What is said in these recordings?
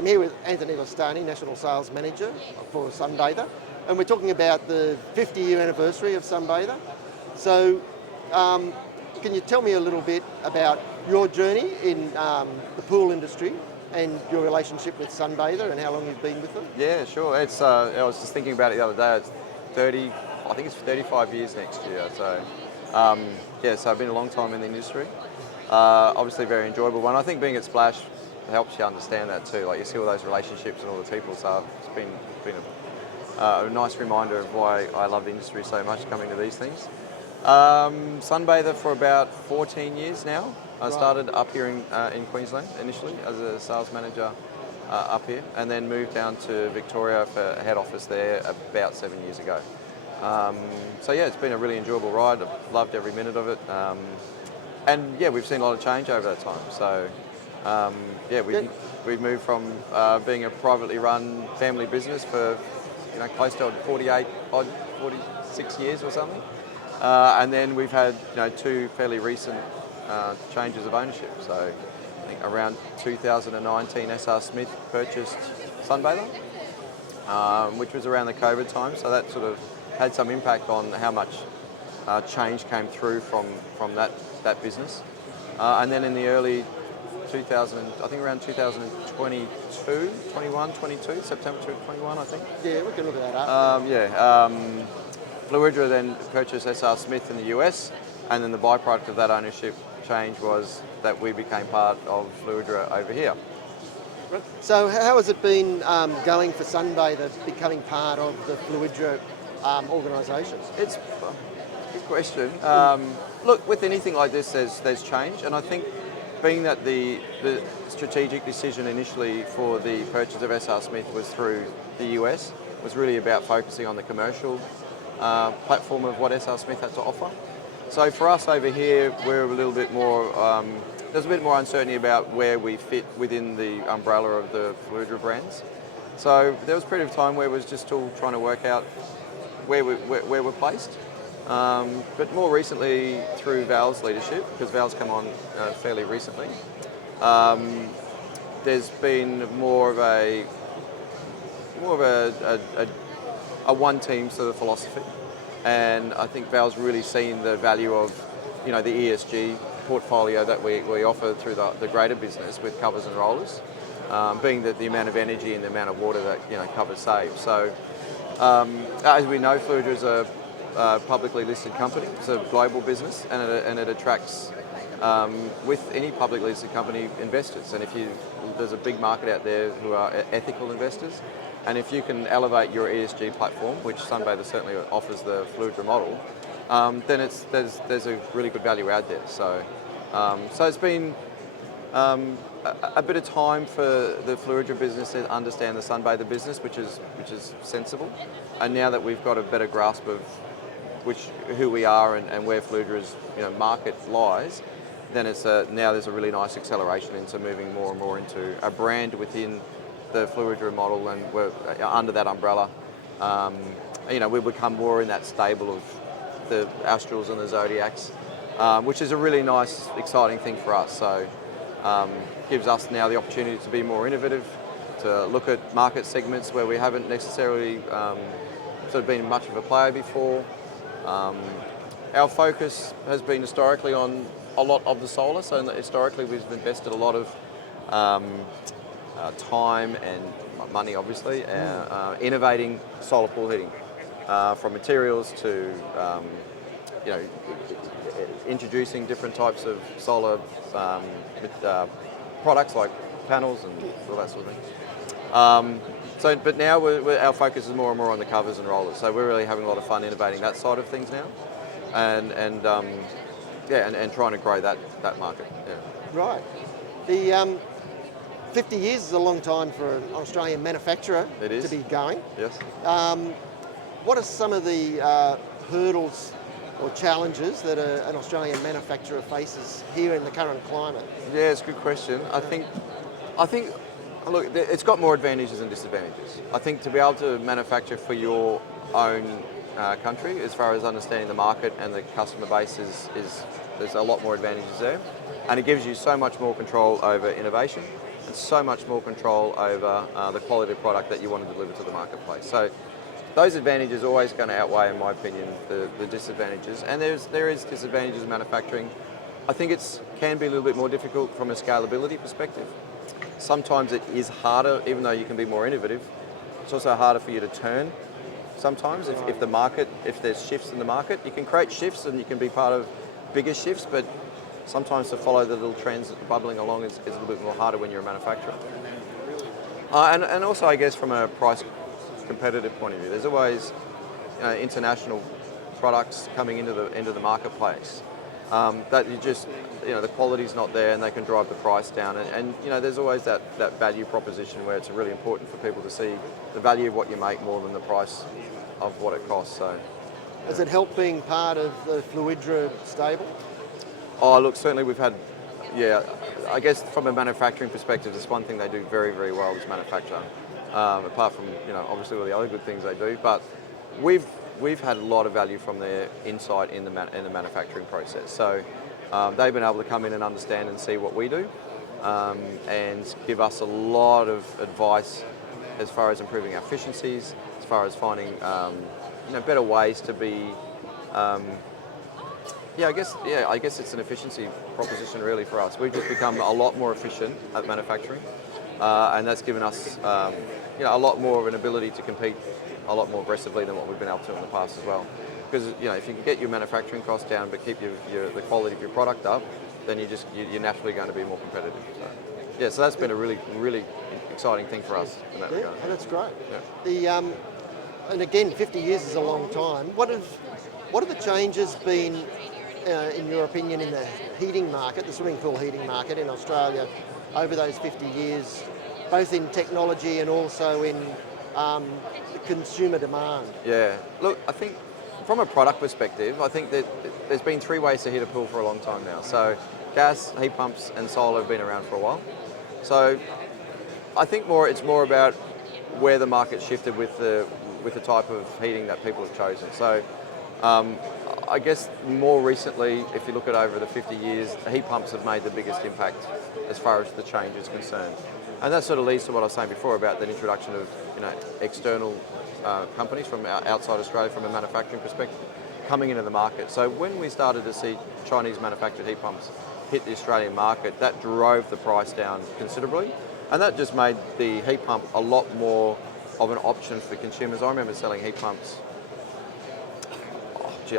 I'm here with Anthony Lestani, National Sales Manager for Sunbather, and we're talking about the 50-year anniversary of Sunbather. So, can you tell me a little bit about your journey in the pool industry and your relationship with Sunbather and how long you've been with them? Yeah, sure. It's I was just thinking about it the other day. It's 30, I think it's 35 years next year. So, yeah, so I've been a long time in the industry. Obviously, a very enjoyable one. I think being at Splash helps you understand that too. Like you see all those relationships and all the people. So it's been a nice reminder of why I love the industry so much coming to these things. Sunbather for about 14 years now. I Right. started up here in Queensland initially as a sales manager up here, and then moved down to Victoria for a head office there about 7 years ago. So yeah, it's been a really enjoyable ride. I've loved every minute of it, and yeah, we've seen a lot of change over that time. So yeah, we've moved from being a privately run family business for close to 46 years or something, and then we've had two fairly recent changes of ownership. So I think around 2019, SR Smith purchased Sunbather, which was around the COVID time. So that sort of had some impact on how much change came through from that business. And then in the early 2000, I think around 2022, 21, 22, September 2021, I think. Yeah, we can look at that up. Fluidra then purchased SR Smith in the US, and then the byproduct of that ownership change was that we became part of Fluidra over here. Right. So how has it been going for Sunbather becoming part of the Fluidra organisation? It's a good question. Look, with anything like this, there's change, and I think being that the strategic decision initially for the purchase of SR Smith was through the US, was really about focusing on the commercial platform of what SR Smith had to offer. So for us over here, we're a little bit more, there's a bit more uncertainty about where we fit within the umbrella of the Fluidra brands. So there was a period of time where it was just still trying to work out where we're placed. But more recently, through Val's leadership, because Val's come on fairly recently, there's been more of a one team sort of philosophy, and I think Val's really seen the value of the ESG portfolio that we offer through the greater business with covers and rollers, being that the amount of energy and the amount of water that covers save. So as we know, Fluidra is a publicly listed company. It's a global business, and it attracts with any publicly listed company investors. And there's a big market out there who are ethical investors, and if you can elevate your ESG platform, which Sunbather certainly offers the Fluidra model, then there's a really good value add there. So it's been a bit of time for the Fluidra business to understand the Sunbather business, which is sensible. And now that we've got a better grasp of who we are and where Fluidra's market lies, then now there's a really nice acceleration into moving more and more into a brand within the Fluidra model, and we're under that umbrella. We've become more in that stable of the Astrals and the Zodiacs, which is a really nice, exciting thing for us. So gives us now the opportunity to be more innovative, to look at market segments where we haven't necessarily sort of been much of a player before. Our focus has been historically on a lot of the solar, so historically we've invested a lot of time and money, obviously, innovating solar pool heating, from materials to introducing different types of solar products like panels and all that sort of thing. But now our focus is more and more on the covers and rollers. So we're really having a lot of fun innovating that side of things now, and trying to grow that market. Yeah. Right. The 50 years is a long time for an Australian manufacturer to be going. Yes. What are some of the hurdles or challenges that an Australian manufacturer faces here in the current climate? Yeah, it's a good question. I think, look, it's got more advantages than disadvantages. I think to be able to manufacture for your own country, as far as understanding the market and the customer base, is There's a lot more advantages there. And it gives you so much more control over innovation and so much more control over the quality of product that you want to deliver to the marketplace. So those advantages are always going to outweigh, in my opinion, the disadvantages. And there is disadvantages in manufacturing. I think it can be a little bit more difficult from a scalability perspective. Sometimes it is harder, even though you can be more innovative. It's also harder for you to turn sometimes if there's shifts in the market. You can create shifts and you can be part of bigger shifts, but sometimes to follow the little trends that are bubbling along is a little bit more harder when you're a manufacturer. And also, I guess, from a price competitive point of view, there's always international products coming into the marketplace that the quality's not there and they can drive the price down. And there's always that value proposition where it's really important for people to see the value of what you make more than the price of what it costs. So, has it helped being part of the Fluidra stable? Oh, look, certainly we've had, I guess from a manufacturing perspective, it's one thing they do very, very well is manufacture. Apart from, obviously all the other good things they do, but we've had a lot of value from their insight in the manufacturing process. So they've been able to come in and understand and see what we do, and give us a lot of advice as far as improving our efficiencies, as far as finding better ways to be. I guess it's an efficiency proposition really for us. We've just become a lot more efficient at manufacturing, and that's given us a lot more of an ability to compete a lot more aggressively than what we've been able to in the past as well. Because if you can get your manufacturing costs down but keep the quality of your product up, then you're naturally going to be more competitive. So that's been a really, really exciting thing for us in that regard. And that's great. Yeah. And again, 50 years is a long time. What have the changes been, in your opinion, in the heating market, the swimming pool heating market in Australia over those 50 years, both in technology and also in consumer demand? Yeah, look, I think from a product perspective, I think that there's been three ways to heat a pool for a long time now. So gas, heat pumps and solar have been around for a while. So I think it's more about where the market shifted with the type of heating that people have chosen. So I guess more recently, if you look at over the 50 years, heat pumps have made the biggest impact as far as the change is concerned. And that sort of leads to what I was saying before about the introduction of external companies from outside Australia from a manufacturing perspective coming into the market. So when we started to see Chinese manufactured heat pumps hit the Australian market, that drove the price down considerably. And that just made the heat pump a lot more of an option for consumers. I remember selling heat pumps,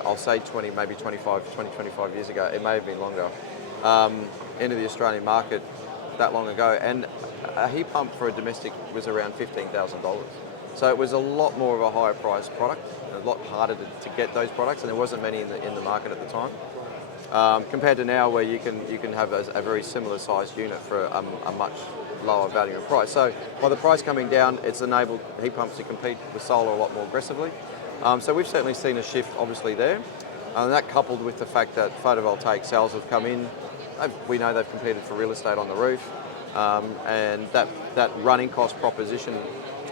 I'll say 20, 25 years ago. It may have been longer, into the Australian market that long ago. And a heat pump for a domestic was around $15,000. So it was a lot more of a higher priced product, a lot harder to get those products, and there wasn't many in the market at the time. Compared to now, where you can have a very similar sized unit for a much lower value and price. So by the price coming down, it's enabled heat pumps to compete with solar a lot more aggressively. So we've certainly seen a shift, obviously, there. And that coupled with the fact that photovoltaic cells have come in, we know they've competed for real estate on the roof, and that running cost proposition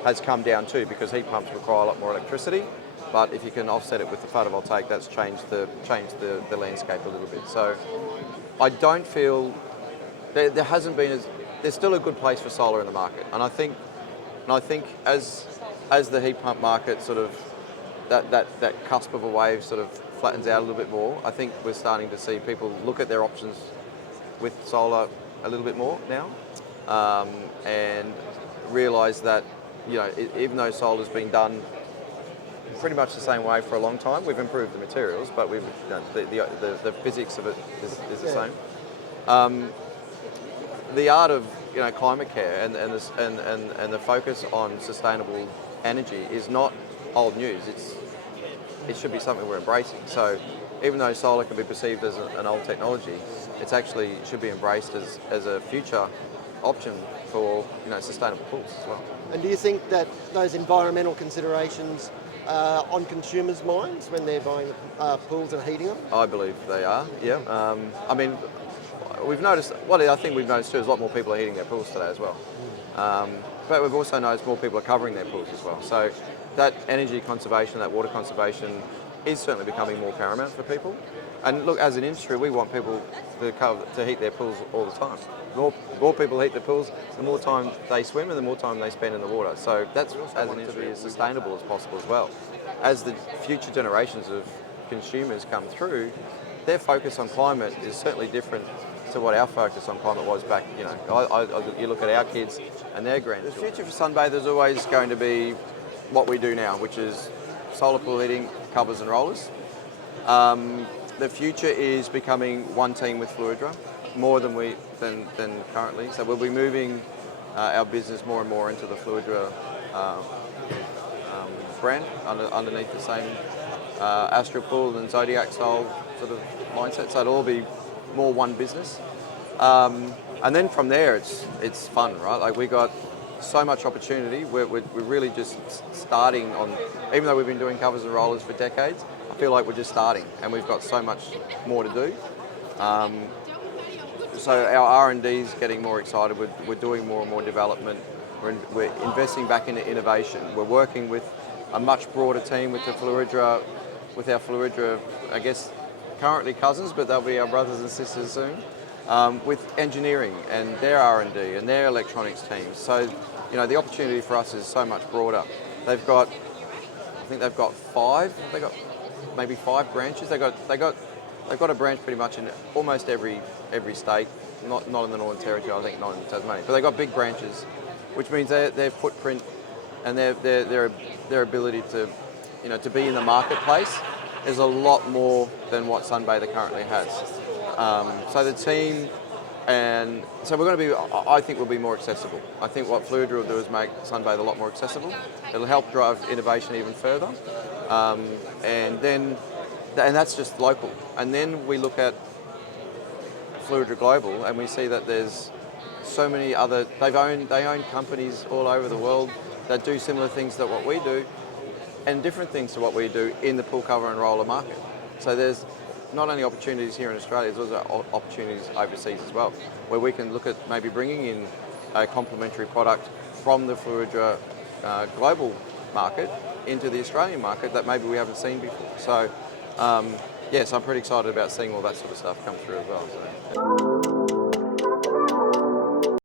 has come down too, because heat pumps require a lot more electricity. But if you can offset it with the photovoltaic, that's changed the landscape a little bit. So I don't feel there hasn't been there's still a good place for solar in the market, and I think as the heat pump market sort of that cusp of a wave sort of flattens out a little bit more, I think we're starting to see people look at their options with solar a little bit more now, and realise that even though solar's been done pretty much the same way for a long time, we've improved the materials, but the physics of it is the same. The art of climate care and the focus on sustainable energy is not old news. It should be something we're embracing. So even though solar can be perceived as an old technology, it should be embraced as a future option for sustainable pools as well. And do you think that those environmental considerations are on consumers' minds when they're buying pools and heating them? I believe they are, yeah. I mean, we've noticed, I think we've noticed too, is a lot more people are heating their pools today as well. But we've also noticed more people are covering their pools as well. So that energy conservation, that water conservation is certainly becoming more paramount for people. And look, as an industry, we want people to heat their pools all the time. More people heat the pools, the more time they swim and the more time they spend in the water. So that's as an industry as sustainable as possible as well. As the future generations of consumers come through, their focus on climate is certainly different to what our focus on climate was back. You look at our kids and their grandchildren. The future for Sunbather is always going to be what we do now, which is solar pool heating, covers and rollers. The future is becoming one team with Fluidra, more than currently. So we'll be moving our business more and more into the Fluidra brand underneath the same Astral Pool and Zodiac style sort of mindset. So it'll all be more one business. And then from there, it's fun, right? Like we got so much opportunity. We're really just starting on, even though we've been doing covers and rollers for decades, I feel like we're just starting and we've got so much more to do. So our R&D is getting more excited. We're doing more and more development. We're investing back into innovation. We're working with a much broader team with our Fluidra, I guess, currently cousins, but they'll be our brothers and sisters soon, with engineering and their R&D and their electronics teams. So, the opportunity for us is so much broader. I think they've got maybe five branches. They've got a branch pretty much in almost every state, not in the Northern Territory, I think not in Tasmania, but they've got big branches, which means their footprint and their ability to be in the marketplace is a lot more than what Sunbather currently has. So the team, and so I think we'll be more accessible. I think what Fluidra will do is make Sunbather a lot more accessible. It'll help drive innovation even further. And that's just local. And then we look at Fluidra Global and we see that there's so many other, they own companies all over the world that do similar things to what we do and different things to what we do in the pool cover and roller market. So there's not only opportunities here in Australia, there's also opportunities overseas as well, where we can look at maybe bringing in a complementary product from the Fluidra global market into the Australian market that maybe we haven't seen before. So yes, I'm pretty excited about seeing all that sort of stuff come through as well. So.